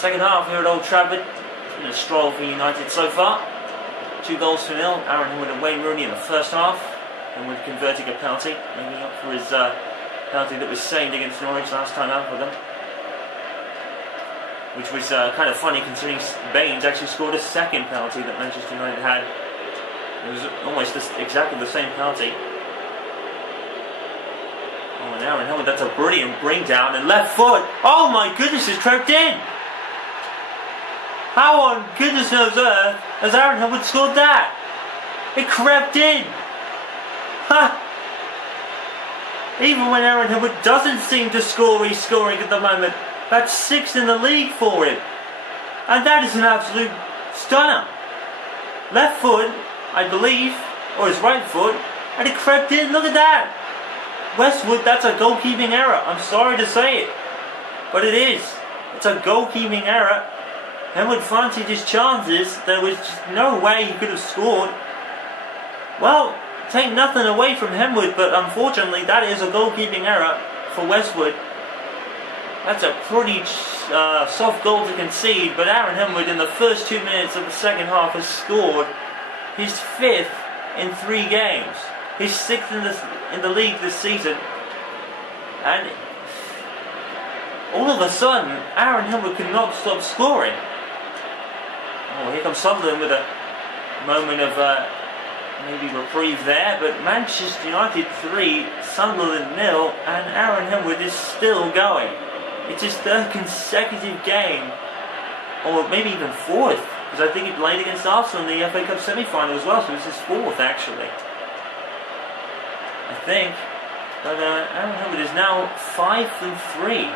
Second half here at Old Trafford. It's been a stroll for United so far. 2-0. Aaron Hillwood and Wayne Rooney in the first half. Hillwood converting a penalty, making up for his penalty that was saved against Norwich last time out with them. Which was kind of funny considering Baines actually scored a second penalty that Manchester United had. It was almost exactly the same penalty. Oh, and Aaron Hillwood, that's a brilliant bring down and left foot. Oh my goodness, it's crept in! How on goodness knows earth has Aaron Hillwood scored that? It crept in! Ha! Even when Aaron Hillwood doesn't seem to score, he's scoring at the moment. That's 6th in the league for him. And that is an absolute stunner. Left foot, I believe, or his right foot, and it crept in. Look at that! Westwood, that's a goalkeeping error. I'm sorry to say it, but it is. It's a goalkeeping error. Hillwood fancied his chances. There was just no way he could have scored. Well, take nothing away from Hillwood, but unfortunately that is a goalkeeping error for Westwood. That's a pretty soft goal to concede, but Aaron Hillwood in the first 2 minutes of the second half has scored his 5th in 3 games. His 6th in the league this season. And all of a sudden, Aaron Hillwood cannot stop scoring. Oh, here comes Sunderland with a moment of maybe reprieve there, but Manchester United 3, Sunderland 0, and Aaron Hillwood is still going. It's his 3rd consecutive game, or maybe even 4th, because I think he played against Arsenal in the FA Cup semi-final as well, so it's his 4th actually. I think. But Aaron Hillwood is now 5 and 3.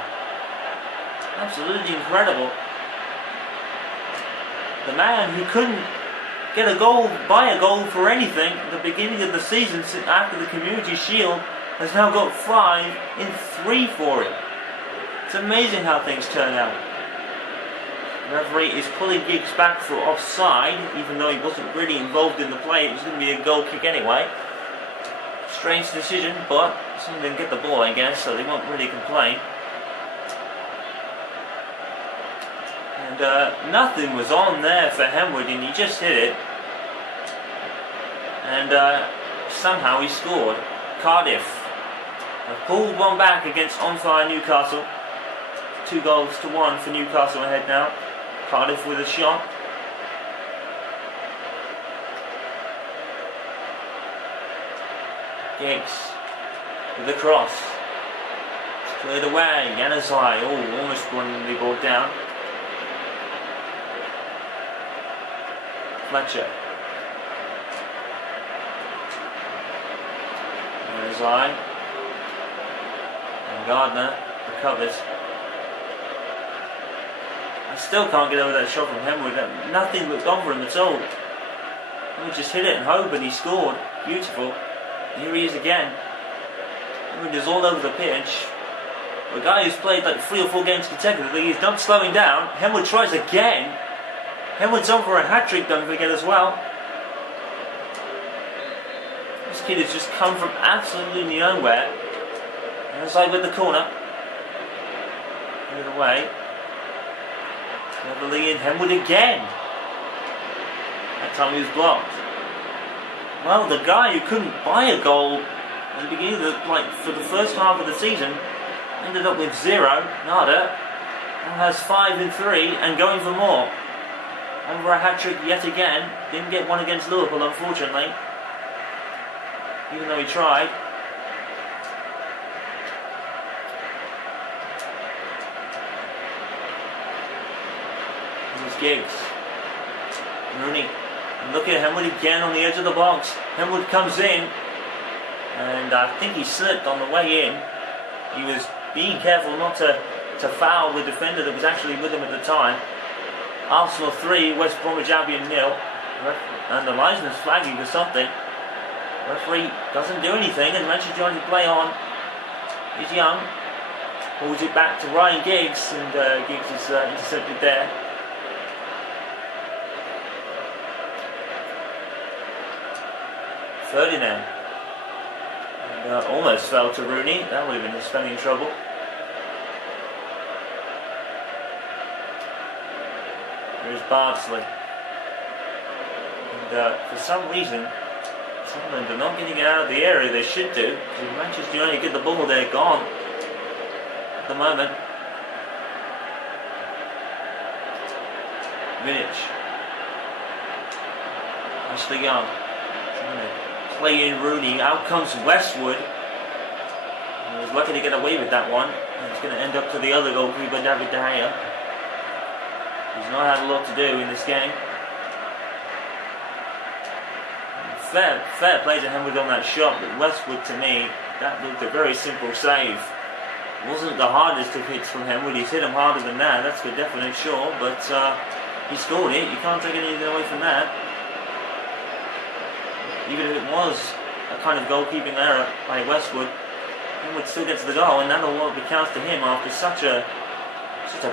Absolutely incredible. The man who couldn't get a goal, buy a goal for anything at the beginning of the season after the Community Shield has now got 5 in 3 for him. It's amazing how things turn out. The referee is pulling Giggs back for offside, even though he wasn't really involved in the play. It was going to be a goal kick anyway. Strange decision, but someone didn't get the ball, I guess, so they won't really complain. And nothing was on there for Hillwood, and he just hit it. And somehow he scored. Cardiff have pulled one back against on fire Newcastle. 2-1 for Newcastle ahead now. Cardiff with a shot. Giggs with the cross. It's cleared away. Yanazai, almost running the ball down. Fletcher. Yanazai. And Gardner recovers. I still can't get over that shot from Hillwood. Nothing looked on for him at all. He just hit it and hope, and he scored. Beautiful. Here he is again. Hillwood is all over the pitch. A guy who's played like 3 or 4 games consecutively, he's not slowing down. Hillwood tries again. Hillwood's on for a hat-trick, don't forget as well. This kid has just come from absolutely nowhere. Inside with the corner. Either way. Levelly in Hillwood again. That time he was blocked. Well, the guy who couldn't buy a goal at the beginning of for the first half of the season ended up with 0, nada, and has 5 and 3 and going for more. Over a hat-trick yet again. Didn't get one against Liverpool, unfortunately, even though he tried. Here's Giggs. Rooney. Look at Hillwood again on the edge of the box. Hillwood comes in, and I think he slipped on the way in. He was being careful not to foul the defender that was actually with him at the time. Arsenal 3, West Bromwich Albion 0. And the linesman's flagging for something. Referee doesn't do anything, and Manchester United play on. He's young. Pulls it back to Ryan Giggs, and Giggs is intercepted there. Ferdinand. And, almost fell to Rooney. That would have been a spelling trouble. Here's Bardsley. And for some reason, Sunderland are not getting it out of the area they should do. If Manchester United get the ball, they're gone at the moment. Vidic. Ashley Young. Play in Rooney. Out comes Westwood. He was lucky to get away with that one. It's going to end up to the other goalkeeper, David De Gea. He's not had a lot to do in this game. Fair play to Henwood on that shot, but Westwood, to me, that looked a very simple save. It wasn't the hardest of hits from Henwood. He's hit him harder than that, that's for definite sure, but he scored it. You can't take anything away from that. Even if it was a kind of goalkeeping error by Westwood, Henwood still gets the goal, and that'll be counts to him after such a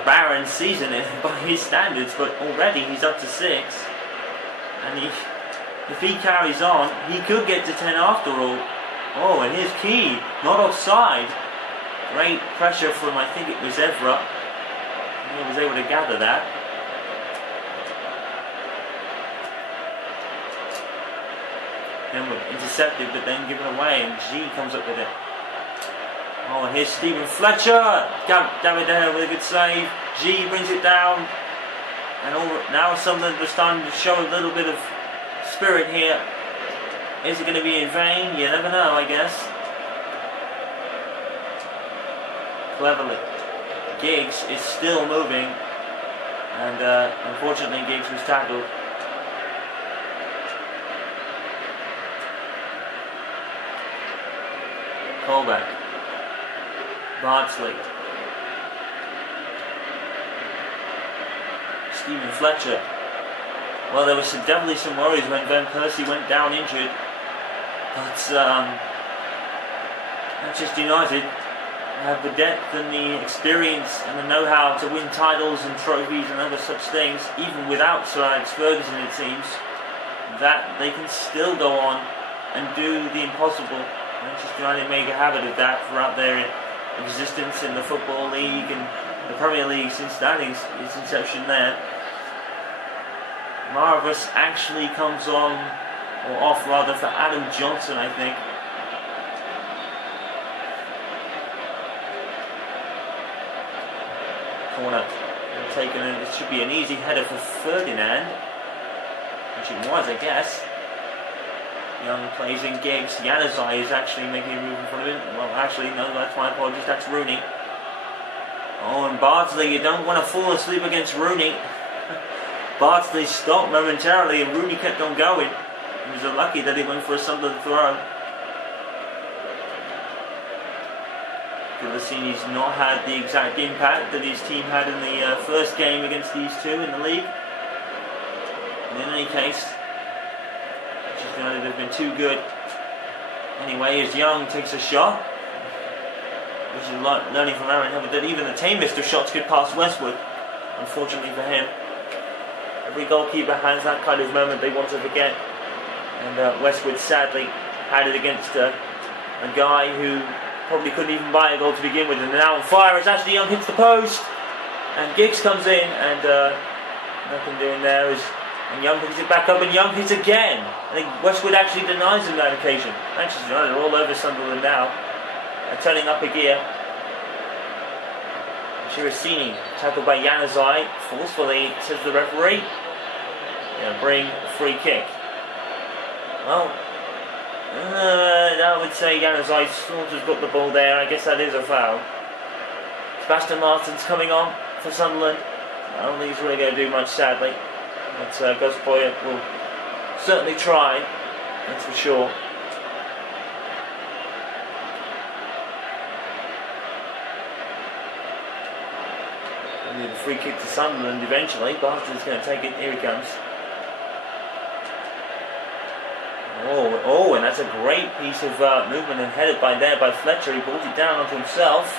barren season by his standards. But already he's up to 6, and if he carries on, he could get to 10 after all. Oh, and here's Key, not offside. Great pressure from, I think it was Evra. He was able to gather that. Henwood intercepted, but then given away, and G comes up with it. Oh, and here's Stephen Fletcher. David De Gea with a good save. G brings it down, and now Sunderland are starting to show a little bit of spirit here. Is it going to be in vain? You never know, I guess. Cleverly, Giggs is still moving, and unfortunately Giggs was tackled. Colback, Bardsley, Stephen Fletcher. Well, there was definitely some worries when Van Persie went down injured, but Manchester United have the depth and the experience and the know-how to win titles and trophies and other such things, even without Sir Alex Ferguson, it seems, that they can still go on and do the impossible. Manchester United make a habit of that throughout their existence in the Football League and the Premier League since its inception there. Marvus actually comes on, or off rather, for Adam Johnson, I think. Corner taken, and it should be an easy header for Ferdinand, which it was, I guess. Young plays in Giggs. Januzaj is actually making a move in front of him. Well, actually, no, that's my apologies. That's Rooney. Oh, and Bardsley, you don't want to fall asleep against Rooney. Bardsley stopped momentarily, and Rooney kept on going. He was lucky that he went for a Sunderland throw. Gillisini's not had the exact impact that his team had in the first game against these two in the league. And in any case, United have been too good. Anyway, as Young takes a shot, which is learning from Aaron Hubbard that even the tamest of shots could pass Westwood, unfortunately for him. Every goalkeeper has that kind of moment they want to forget, and Westwood sadly had it against a guy who probably couldn't even buy a goal to begin with, and now on fire as Ashley Young hits the post, and Giggs comes in, and nothing doing there and Young picks it back up, and Young hits again. I think Westwood actually denies him that occasion. Manchester United are all over Sunderland now, turning up a gear. Chiricini tackled by Januzaj forcefully, says the referee. Going to bring a free kick. Well, I would say Januzaj sort of got the ball there. I guess that is a foul. Sebastian Martin's coming on for Sunderland. I don't think he's really going to do much, sadly. But Gus Poyet will certainly try, that's for sure. And the free kick to Sunderland eventually. Bastard's going to take it. Here he comes. Oh, and that's a great piece of movement and headed by Fletcher. He pulled it down onto himself.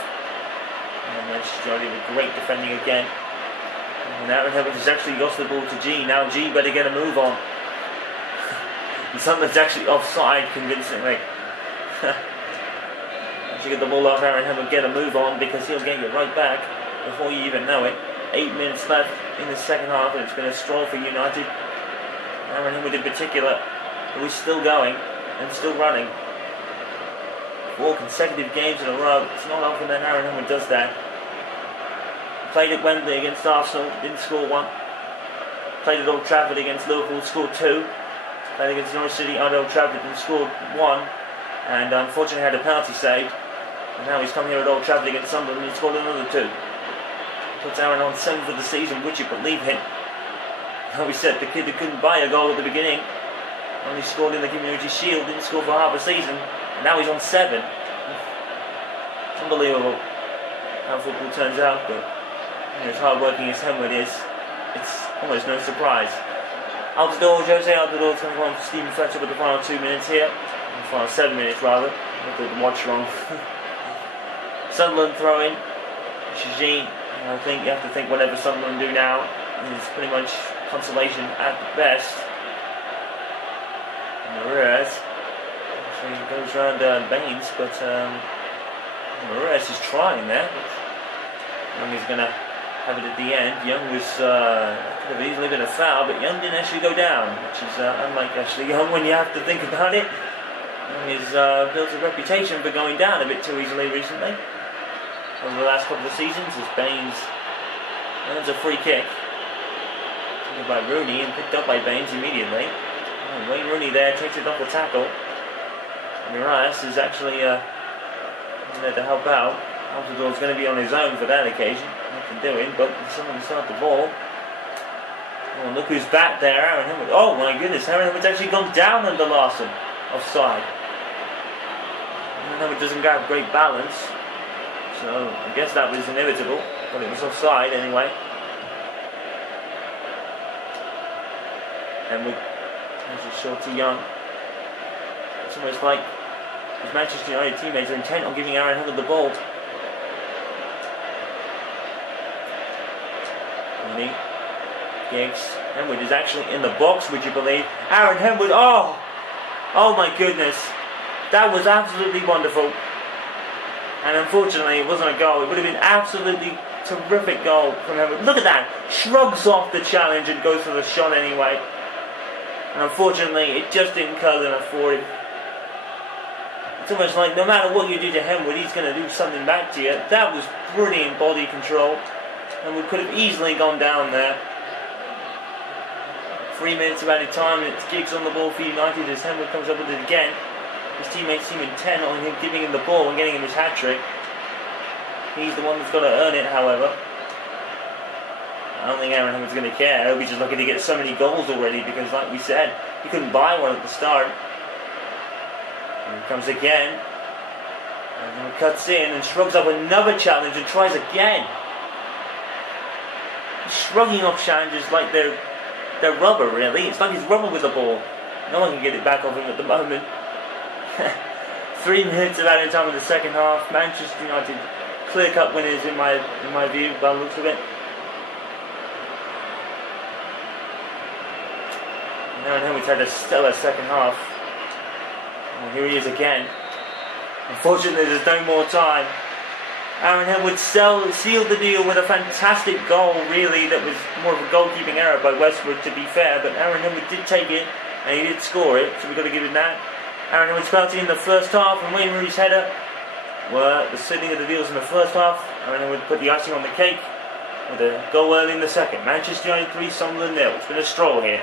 And Manchester United with great defending again. And Aaron Hubbard has actually lost the ball to G. Now G better get a move on. And Sunderland's actually offside convincingly. Once you get the ball off Aaron Hubbard, get a move on, because he'll get you right back before you even know it. 8 minutes left in the second half, and it's been a stroll for United. Aaron Henwood in particular, who is still going and still running. 4 consecutive games in a row. It's not often that Aaron Henwood does that. Played at Wembley against Arsenal, didn't score 1. Played at Old Trafford against Liverpool, scored 2. Played against Norwich City at Old Trafford and scored 1. And unfortunately had a penalty saved. And now he's come here at Old Trafford against Sunderland and scored another 2. Puts Aaron on 7th of the season, would you believe it? How we said, the kid that couldn't buy a goal at the beginning, only scored in the Community Shield, didn't score for half a season, and now he's on 7. It's unbelievable how football turns out, but as hard working as Henwood is, it's almost no surprise. Out the door, Jose out the door, coming on for Stephen Fletcher with the final 2 minutes here. The final 7 minutes rather. I thought the watch wrong. Sunderland throwing. Shajin. I think you have to think whatever Sunderland do now is pretty much consolation at best. And Mares actually goes round Baines, but Mares is trying there. Young is going to have it at the end. Young was could have easily been a foul, but Young didn't actually go down, which is unlike Ashley Young when you have to think about it. Young has built a reputation for going down a bit too easily recently. Over the last couple of seasons, as Baines earns a free kick. Taken by Rooney and picked up by Baines immediately. Oh, Wayne Rooney there takes it off the tackle. And Urias is actually there to help out. Altidore is going to be on his own for that occasion. Nothing doing, but someone start the ball. Oh, look who's back there, Aaron Henwood. Oh my goodness, Aaron Henwood's actually gone down under Larson. Offside. Aaron Henwood doesn't have great balance. So I guess that was inevitable, but it was offside anyway. And with a short to Young, it's almost like his Manchester United teammates are intent on giving Aaron Henwood the ball. Rooney, Giggs, Henwood is actually in the box, would you believe? Aaron Henwood, oh my goodness, that was absolutely wonderful. And unfortunately, it wasn't a goal. It would have been absolutely terrific goal from Henwood. Look at that. Shrugs off the challenge and goes for the shot anyway. And unfortunately, it just didn't curl enough for him. It's almost like no matter what you do to Henwood, he's going to do something back to you. That was brilliant body control. And we could have easily gone down there. 3 minutes of added time, and it's Giggs on the ball for United as Henwood comes up with it again. His teammates seem intent on him giving him the ball and getting him his hat-trick. He's the one that's got to earn it, however. I don't think Aaron Henwood's going to care. He'll be just lucky to get so many goals already because, like we said, he couldn't buy one at the start. And he comes again. And he cuts in and shrugs up another challenge and tries again. He's shrugging off challenges like they're rubber, really. It's like he's rubber with the ball. No one can get it back off him at the moment. 3 minutes of added time in the second half. Manchester United clear-cut winners in my view, by the looks of it. Aaron Henwood's had a stellar second half. And here he is again. Unfortunately, there's no more time. Aaron Henwood sealed the deal with a fantastic goal, really, that was more of a goalkeeping error by Westwood, to be fair, but Aaron Henwood did take it, and he did score it, so we've got to give him that. Aaron Henwood's penalty in the first half, and Wayne Rooney's header were the sealing of the deals in the first half. Aaron Henwood put the icing on the cake with a goal early in the second. Manchester United 3, Sunderland 0. It's been a stroll here.